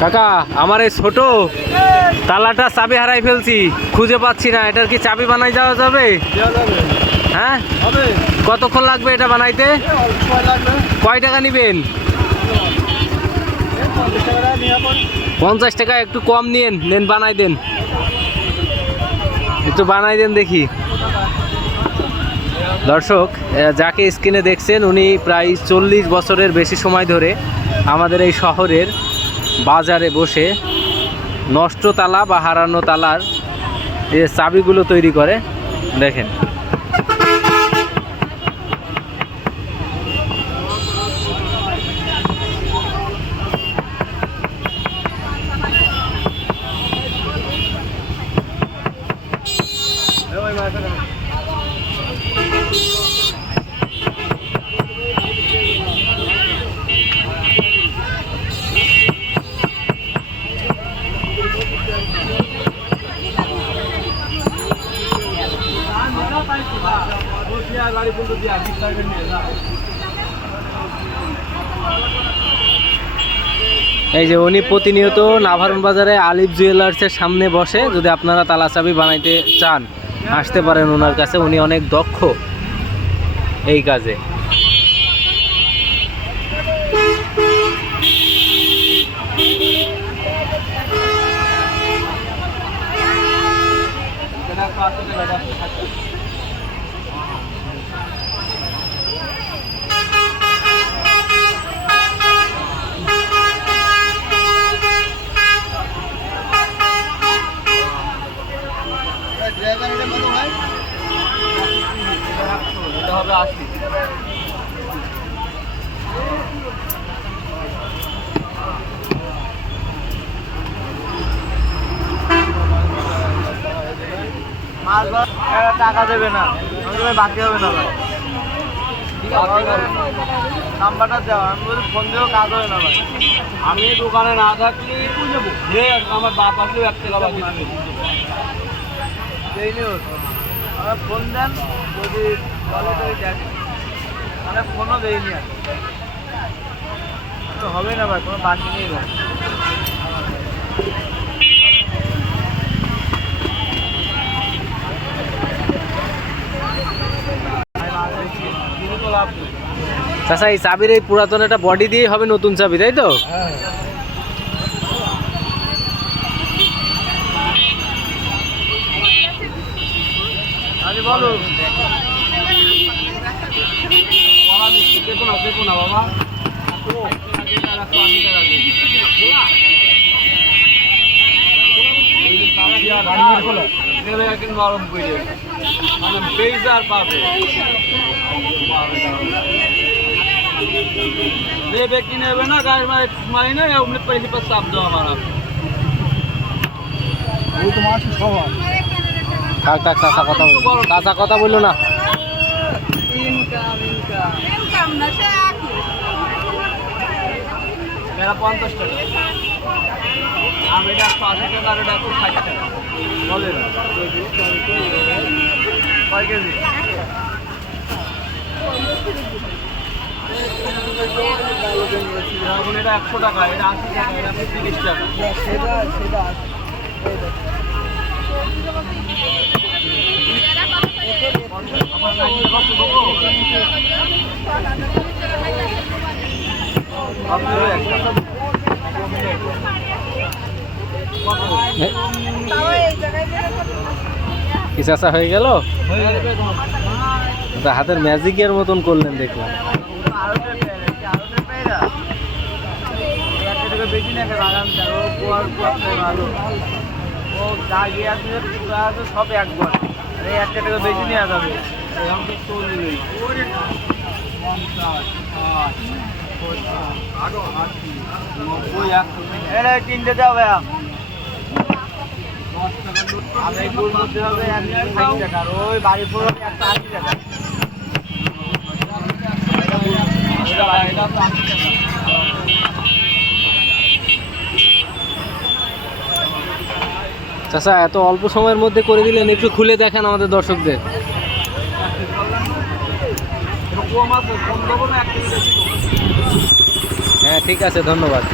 কাকা, আমার এই ছোট তালাটা চাবি হারাই ফেলছি, খুঁজে পাচ্ছি না। এটার কি চাবি বানাই যাওয়া যাবে? হ্যাঁ? কতক্ষণ লাগবে এটা বানাইতে? কয় টাকা নেবেন? পঞ্চাশ টাকা, একটু কম নিয়েন, নেন, বানাই দেন। একটু বানাই দেন দেখি। দর্শক যাকে স্ক্রিনে দেখছেন, উনি প্রায় চল্লিশ বছরের বেশি সময় ধরে আমাদের এই শহরের বাজারে বসে নষ্ট তালা বা হারানো তালার যে চাবিগুলো তৈরি করে দেখেন ওই মাথা গাড়ি বলতে দিয়া বিশ টাকা নিয়ে যা এই যে উনি প্রতিনিয়ত নাভারণ বাজারে আলিফ জুয়েলার্সের সামনে বসে, যদি আপনারা তালা চাবি বানাইতে চান, আসতে পারেন ওনার কাছে। উনি অনেক দক্ষ এই কাজে। হবে আশি টাকা দেবে না বাকি হবে না ভাই। নাম্বারটা দেওয়া আমি বলছি ফোন দিয়েও কাজ হবে না ভাই। আমি দোকানে না থাকলে আমার বাপ আসলেও এক আমার ফোন দেন যদি বলে তো দেখ। মানে ফোনও দেয়নি আর। হবে না ভাই কোনো বাকি নেই ভাই। চাচা এই চাবির এই পুরাতন একটা বডি দিয়েই হবে নতুন চাবি তাই তো? হ্যাঁ। আরে বলো। বলা দিচ্ছি দেখো না দেখো না বাবা নরম করে মানে বেজার পাবে নেবে কি নেবে না গাড়ি মারি মারি না অমনি পয়সা পাস চাপ দেওয়া আমার ওই তো মাসি সবার। থাক থাক, চাচা কথা বলল চাচা কথা বলল না। পঞ্চাশ টাকা। এটা আশি টাকা আর এটা ষাট টাকা। বলেন এটা একশো টাকা, এটা আশি টাকা। কি চাচা হয়ে গেল? হাতের ম্যাজিকের মতন করলেন দেখলাম। বেশি না বাগান ও ও দাগিয়ে আছে আছে সব একবার। এই একটা বেশি নেওয়া যাবে। এখন তো চলবে। তিনটে আমি গুড় মধ্যে হবে ষাট টাকা। আর ওই বাড়ি পুরো একশো আশি টাকা এটা তো আশি টাকা চাচা, এত অল্প সময়ের মধ্যে করে দিলেন, একটু খুলে দেখেন আমাদের দর্শকদের। হ্যাঁ ঠিক আছে, ধন্যবাদ।